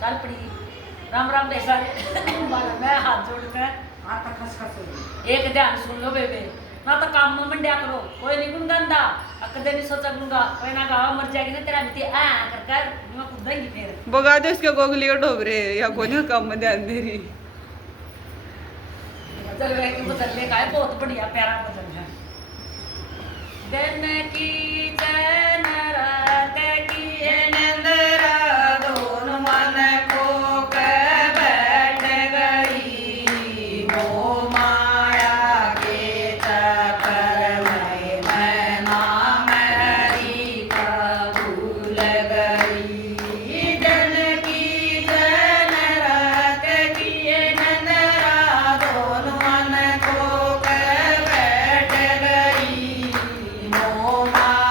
चल पड़ी राम राम रे सारे मैं हाथ जोड़कर आता खसखस हो गई। एक ध्यान सुन लो बेबे ना तो काम में मंड्या करो कोई नहीं गुनगंदा अकदे नहीं सोचा गुनगा कोई ना गावा मर जाएगी ना तेरा मिट्टी आ कर कर मैं कूदेंगी फिर बगा दो इसके गोगली और डोबरे या कोई काम में ध्यान दे रही चल वे की बदलने का है बहुत बढ़िया प्यारा भजन है दिन की चैन रात की नंदरा दोन मन को के बैठ गई मोह माया के चक्कर में मैं नाम हरि का भूल गई। जन की जन रात की नंदरा दोन मन को के बैठ गई मोह माया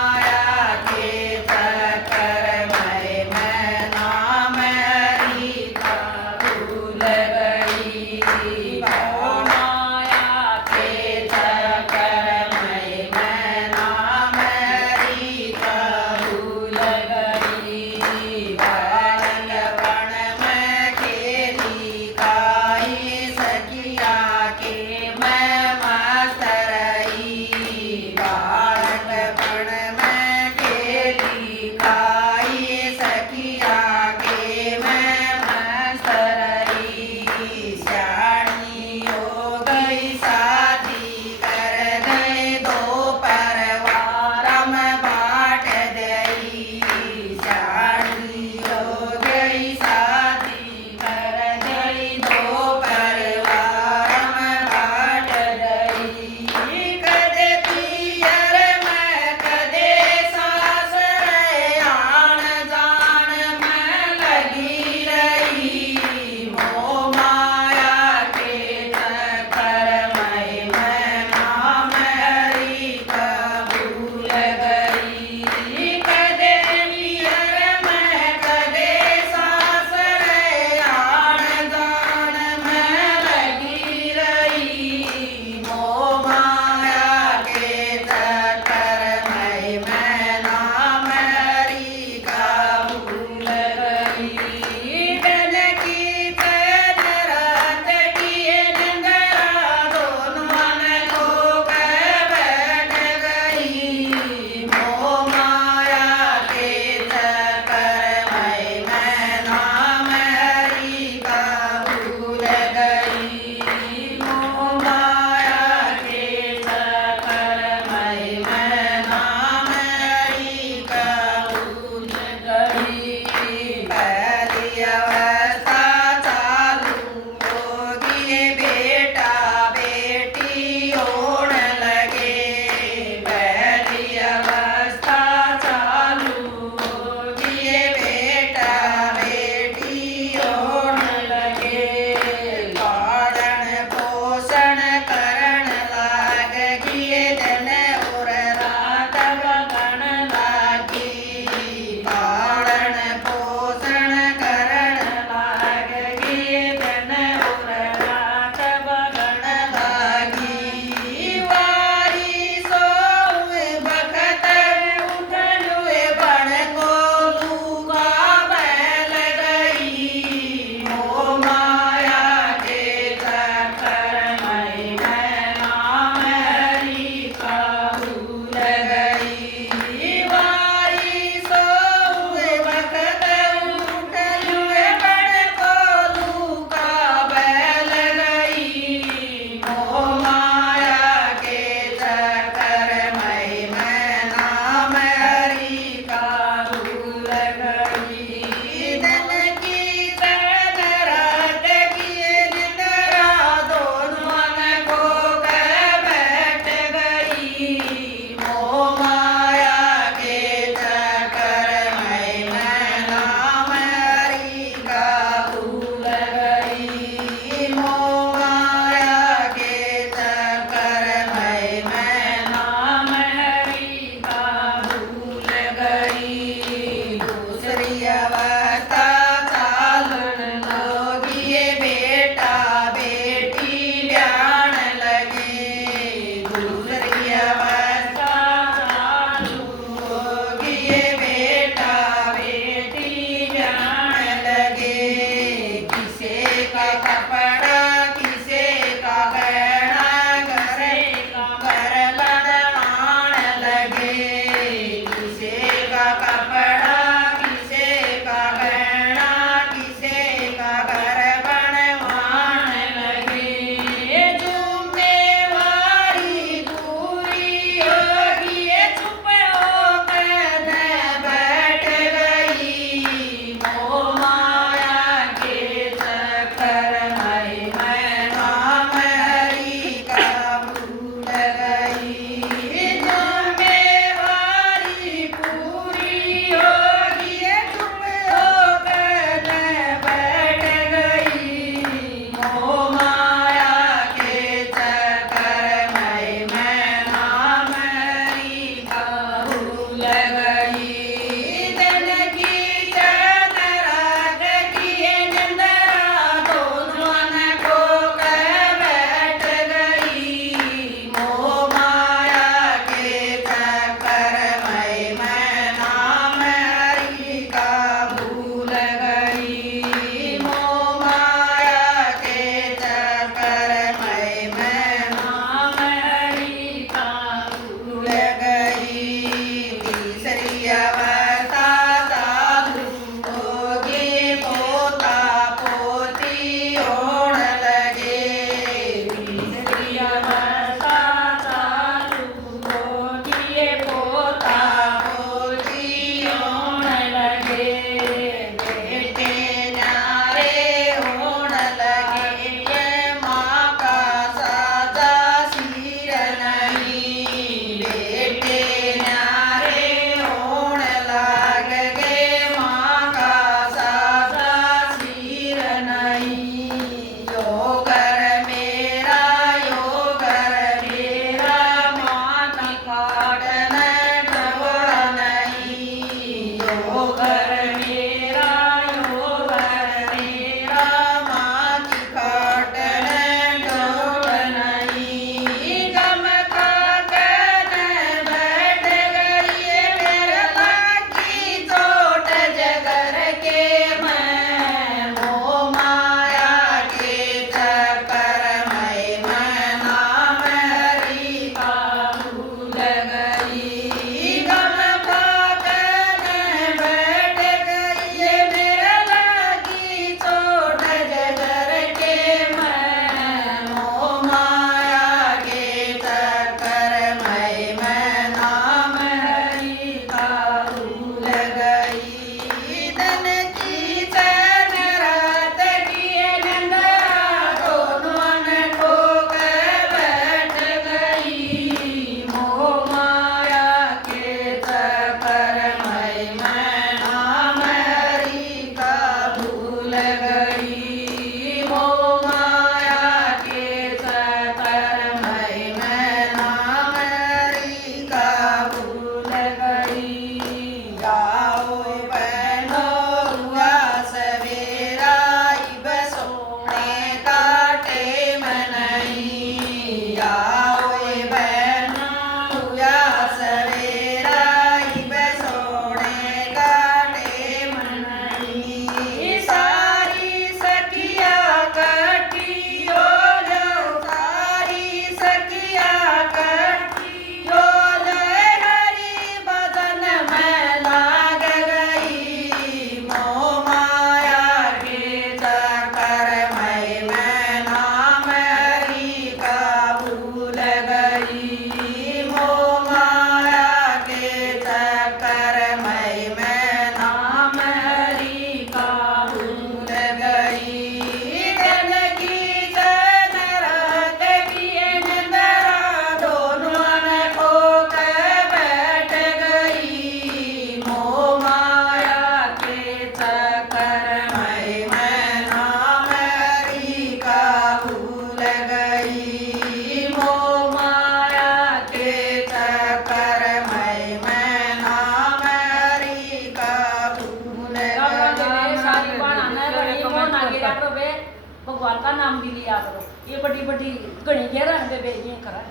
लिया करो। ये बड़ी बड़ी घनी घेरा बेबे ये करा